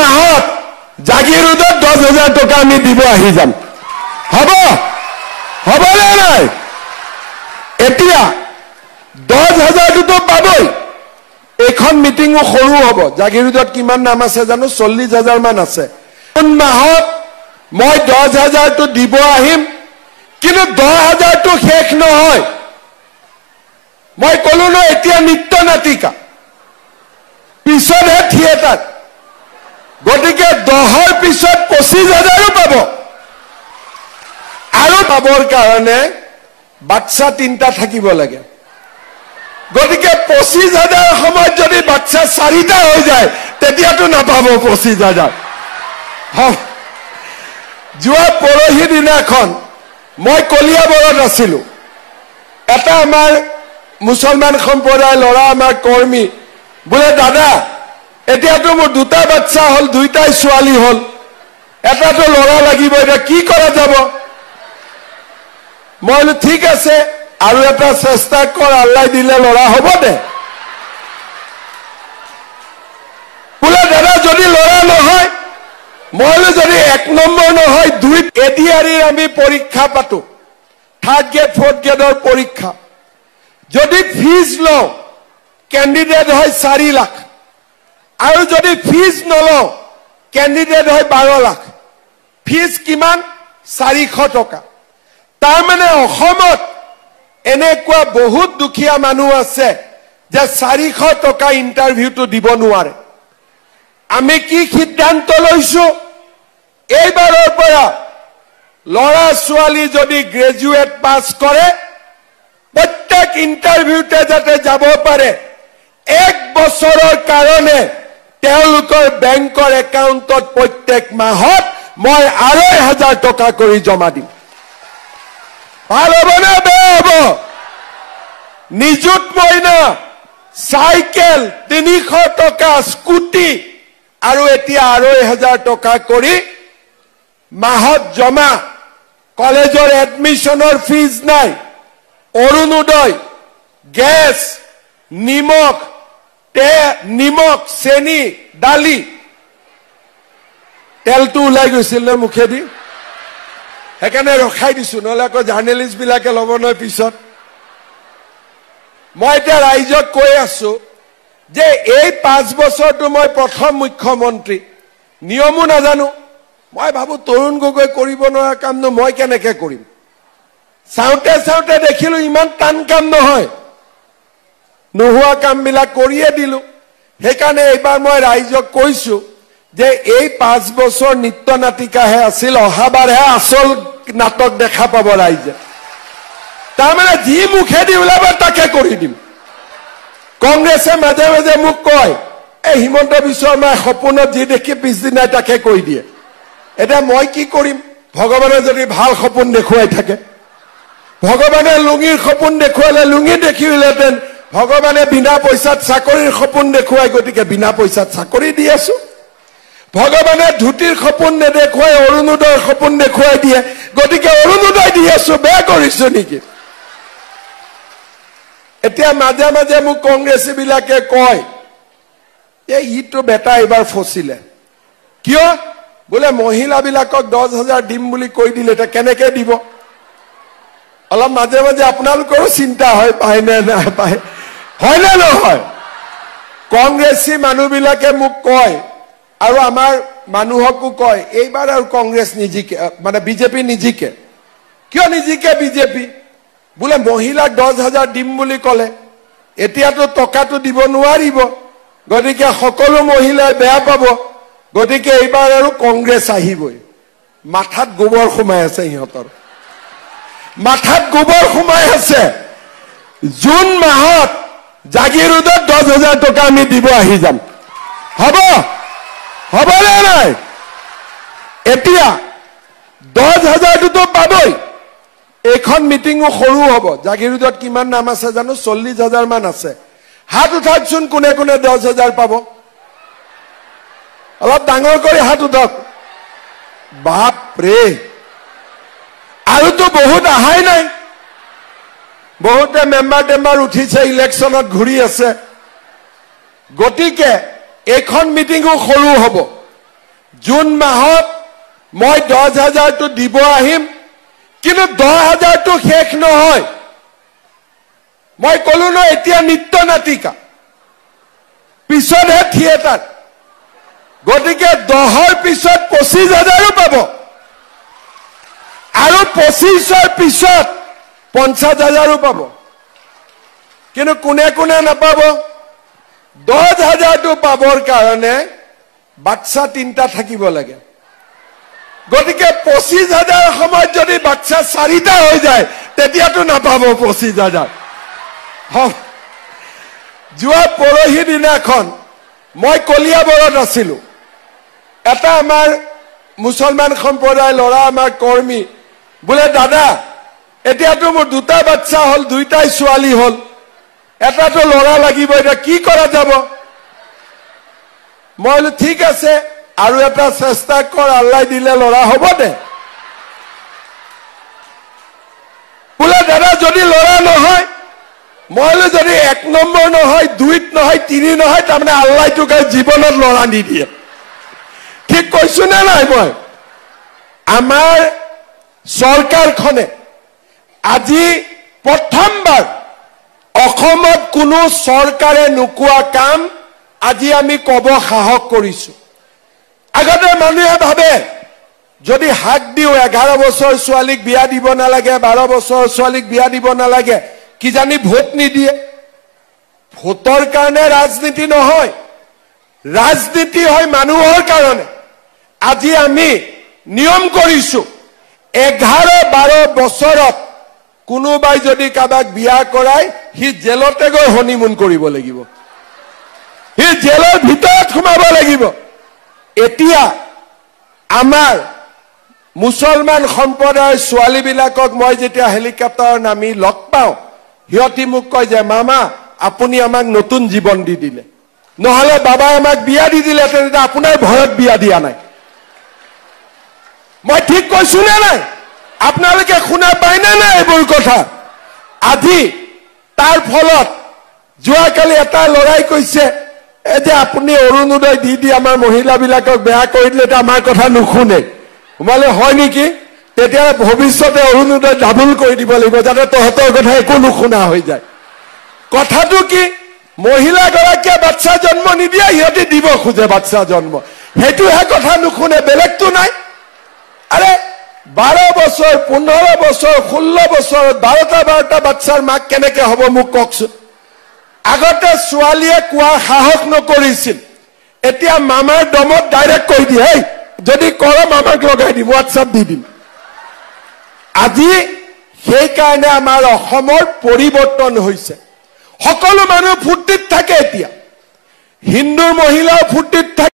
মাহত জাগিৰোডত 10,000 টকা আমি দিব আহি যাম হবনে নাই এতিয়া 10,000 পাবই এখন মিটিংও সৰু হ'ব জাগিৰোডত কিমান নাম আছে জানো 40,000 মান আছে কোন মাহত মই 10,000 দিব আহিম কিন্তু 10,000 শেষ নহয় মই কলো ন এতিয়া নিত্য নাটিকা পিছতহে থিয়েটাৰ গতিকে 10ৰ পিছত 25,000 পাব আৰু পাবৰ কাৰণে বাচ্চা 3টা থাকিব লাগে গতিকে 25,000 সময়ত যদি বাচ্চা 4টা হৈ যায় তেতিয়াতো নাপাব 25,000 যোৱা পৰহি দিনাখন মই কলিয়াবৰত আছিলো এটা আমাৰ মুছলমান সম্প্ৰদায়ৰ ল'ৰা আমাৰ কৰ্মী বোলে দাদা এতিয়াতো মোৰ 2টা বাচ্চা হল 2টাই ছোৱালী হল এটাতো ল'ৰা লাগিব এটা কি কৰা যাব মই ঠিক আছে আৰু এটা চেষ্টা কৰ আল্লাহ দিলে ল'ৰা হ'ব দে বোলে দাদা যদি ল'ৰা নহয় মই যদি 1 নম্বৰ নহয় 2 এডিআৰিৰ আমি পৰীক্ষা পাতো 3rd গ্ৰেড 4th গ্ৰেডৰ পৰীক্ষা যদি ফিজ লওঁ ক্যান্ডিডেট হয় 4 লাখ আৰু যদি ফিজ নলওঁ ক্যান্ডিডেট হয় 12 লাখ ফিজ কিমান 400 টকা তাৰ মানে অসমত এনেকুৱা বহুত দুখীয়া মানুহ আছে যে 400 টকা ইন্টাৰভিউটো দিব নোৱাৰে আমি কি সিদ্ধান্ত লৈছো এইবাৰৰ পৰা ল'ৰা ছোৱালী যদি গ্ৰেজুৱেট পাস কৰে প্ৰত্যেক ইন্টাৰভিউতে যাতে যাব পাৰে 1 বছৰৰ কাৰণে তেওঁলোকৰ বেংকৰ একাউণ্টত প্ৰত্যেক মাহত মই 2,500 টকা কৰি জমা দিম ভাল হ'ব নে বেয়া হ'ব নিযুত মইনা চাইকেল 300 টকা স্কুটি আৰু এতিয়া 2,500 টকা কৰি মাহত জমা কলেজৰ এডমিশনৰ ফিজ নাই অৰুণোদয় গেছ নিমখ চেনি দালি তেলটো ওলাই গৈছিল নে মুখেদি সেইকাৰণে ৰখাই দিছো নহলে আকৌ জাৰ্নেলিষ্ট বিলাকে ল'ব নহয় পিছত মই এতিয়া ৰাইজক কৈ আছো যে এই 5 বছৰটো মই প্ৰথম মুখ্যমন্ত্ৰী নিয়মো নাজানো মই ভাবো তৰুণ গগৈ কৰিব নোৱাৰা কামনো মই কেনেকৈ কৰিম চাওঁতে দেখিলো ইমান টান কাম নহয় নোহোৱা কামবিলাক কৰিয়ে দিলো সেইকাৰণে এইবাৰ মই ৰাইজক কৈছো যে এই 5 বছৰ নিত্য নাটিকাহে আছিল অহাবাৰহে আচল নাটক দেখা পাব ৰাইজে তাৰমানে যি মুখেদি ওলাব তাকে কৰি দিম কংগ্ৰেছে মাজে মাজে মোক কয় এই হিমন্ত বিশ্ব শৰ্মাই সপোনত যি দেখি পিছদিনাই তাকে কৈ দিয়ে এতিয়া মই কি কৰিম ভগৱানে যদি ভাল সপোন দেখুৱাই থাকে ভগৱানে লুঙিৰ সপোন দেখুৱালে লুঙি দেখিলেতেন ভগৱানে বিনা পইচাত চাকৰিৰ সপোন দেখুৱাই গতিকে বিনা পইচাত চাকৰি দি আছো ভগৱানে ধুতিৰ সপোন নেদেখুৱাই অৰুণোদয়ৰ সপোন দেখুৱাই দিয়ে গতিকে অৰুণোদয় দি আছো বেয়া কৰিছো নেকি এতিয়া মাজে মাজে মোক কংগ্ৰেছী বিলাকে কয় এই ইটো বেটা এবাৰ ফচিলে কিয় বোলে মহিলাবিলাকক 10,000 দিম বুলি কৈ দিলে এটা কেনেকে দিব অলপ মাজে মাজে আপোনালোকৰো চিন্তা হয় পায় নে নাপায় হয় নে নহয় কংগ্ৰেছী মানুহবিলাকে মোক কয় আৰু আমাৰ মানুহকো কয় এইবাৰ আৰু কংগ্ৰেছ নিজিকে মানে বিজেপি নিজিকে কিয় নিজিকে বিজেপি বোলে মহিলাক 10,000 দিম বুলি কলে এতিয়াতো টকাটো দিব নোৱাৰিব গতিকে সকলো মহিলাই বেয়া পাব গতিকে এইবাৰ আৰু কংগ্ৰেছ আহিবই মাথাত গোবৰ সোমাই আছে ইহঁতৰ মাথাত গোবৰ সোমাই আছে জুন মাহত জাগিৰোডত 10,000 টকা আমি দিব আহি যাম হবনে নাই এতিয়া 10,000 পাবই এখন মিটিংও সৰু হ'ব জাগিৰোডত কিমান নাম আছে জানো 40,000 মান আছে হাত উঠাকচোন কোনে কোনে 10,000 পাব অলপ ডাঙৰ কৰি হাত উঠাক বাপৰে আৰুতো বহুত আহাই নাই বহুতে মেম্বাৰ উঠিছে ইলেকশ্যনত ঘূৰি আছে গতিকে এখন মিটিংও সৰু হ'ব জুন মাহত মই 10,000টো দিব আহিম, কিন্তু 10,000টো শেষ নহয়। মই কলো ন এতিয়া নিত্য নাটিকা, পিছতহে থিয়েটাৰ, গতিকে 10ৰ পিছত 25,000ও পাব, আৰু 25ৰ পিছত 50,000ও পাব। কিন্তু কোনে কোনে নাপাব? 10,000টো পাবৰ কাৰণে বাচ্চা 3টা থাকিব লাগে। গতিকে 25,000 সময়ত যদি বাচ্চা 4টা হৈ যায় তেতিয়াতো নাপাব 25,000। যোৱা পৰহি দিনাখন মই কলিয়াবৰত আছিলো, এটা আমাৰ মুছলমান সম্প্ৰদায়ৰ ল'ৰা, আমাৰ কৰ্মী, বোলে দাদা এতিয়াতো মোৰ 2টা বাচ্চা হ'ল, 2টাই ছোৱালী হ'ল, এটাতো ল'ৰা লাগিব, এতিয়া কি কৰা যাব? মই বোলো ঠিক আছে, আৰু এটা চেষ্টা কৰ, আল্লাহ দিলে ল'ৰা হ'ব দে। বোলে দাদা যদি ল'ৰা নহয়, মই বোলো যদি 1 নম্বৰ নহয়, 2ত নহয়, 3 নহয়, তাৰমানে আল্লাহ তোক জীৱনত ল'ৰা নিদিয়ে। ঠিক কৈছো নে নাই? মই আমাৰ চৰকাৰখনে আজি প্ৰথমবাৰ অসমত কোনো চৰকাৰে নোকোৱা কাম আজি আমি কব সাহস কৰিছো। আগতে মানুহে ভাবে যদি হাক দিও 11 বছৰ ছোৱালীক বিয়া দিব নালাগে, 12 বছৰ ছোৱালীক বিয়া দিব নালাগে, কিজানি ভোট নিদিয়ে। ভোটৰ কাৰণে ৰাজনীতি নহয়, ৰাজনীতি হয় মানুহৰ কাৰণে। আজি আমি নিয়ম কৰিছো 11-12 বছৰত কোনোবাই যদি কাবাক বিয়া কৰায় সি জেলতে গৈ হনিমুন কৰিব লাগিব, সি জেলৰ ভিতৰত সোমাব লাগিব। এতিয়া আমাৰ মুছলমান সম্প্ৰদায়ৰ ছোৱালীবিলাকক মই যেতিয়া হেলিকপ্টাৰৰ নামি লগ পাওঁ, সিহঁতি মোক কয় যে মামা আপুনি আমাক নতুন জীৱন দি দিলে, নহলে বাবাই আমাক বিয়া দি দিলে তেতিয়া আপোনাৰ ভয়ত বিয়া দিয়া নাই। মই ঠিক কৈছো নে নাই? আপোনালোকে শুনা পায়নে নাই এইবোৰ কথা? আজি তাৰ ফলত যোৱাকালি এটা লৰাই কৈছে এই যে আপুনি অৰুণোদয় দি দি আমাৰ মহিলাবিলাকক বেয়া কৰি দিলে, আমাৰ কথা নুশুনে। মানে হয় নেকি? তেতিয়া ভৱিষ্যতে অৰুণোদয় ডাবল কৰি দিব লাগিব, যাতে তহঁতৰ কথা একো নুশুনা হৈ যায়। কথাটো কি? মহিলাগৰাকীয়ে বাচ্চা জন্ম নিদিয়ে, সিহঁতি দিব খোজে বাচ্চা জন্ম, সেইটোহে কথা নুশুনে, বেলেগটো নাই। আৰে 12 বছৰ, 15 বছৰ, 16 বছৰত 12টা বাচ্চাৰ মাক কেনেকে হ'ব মোক কওকচোন। আগতে ছোৱালীয়ে কোৱা সাহস নকৰিছিল, এতিয়া মামাৰ দমত ডাইৰেক্ট কৈ দিয়ে, হেই যদি কৰ মামাক লগাই দিম, হোৱাটছআপ দি দিম। আজি সেইকাৰণে আমাৰ অসমৰ পৰিৱৰ্তন হৈছে। সকলো মানুহ ফূৰ্তিত থাকে, এতিয়া হিন্দুৰ মহিলাও ফূৰ্তিত থাকে।